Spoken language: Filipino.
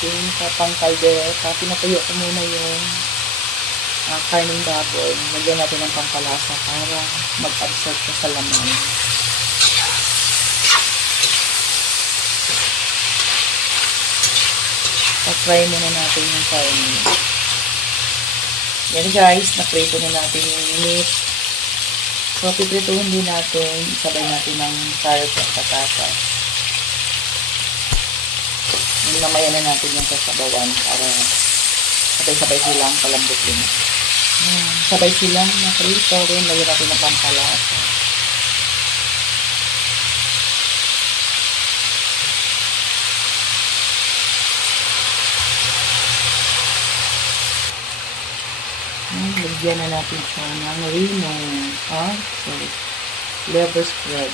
ating pang-kaldereta. Pinatuyo ko muna yung karning baboy. Lagyan natin ng pampalasa para mag-absorb siya sa laman. Pa-fry muna natin yung karning. Yan guys, na-prito na natin yung meat. So, piprituhin din natin, sabay natin ng carrot at patatas. Yung mamaya na natin yung sasabawan para sabay-sabay silang palambutin. Sabay silang na-prito rin, lagyan natin ng pampalasa. Lagyan na natin siya ng rino. Liver spread.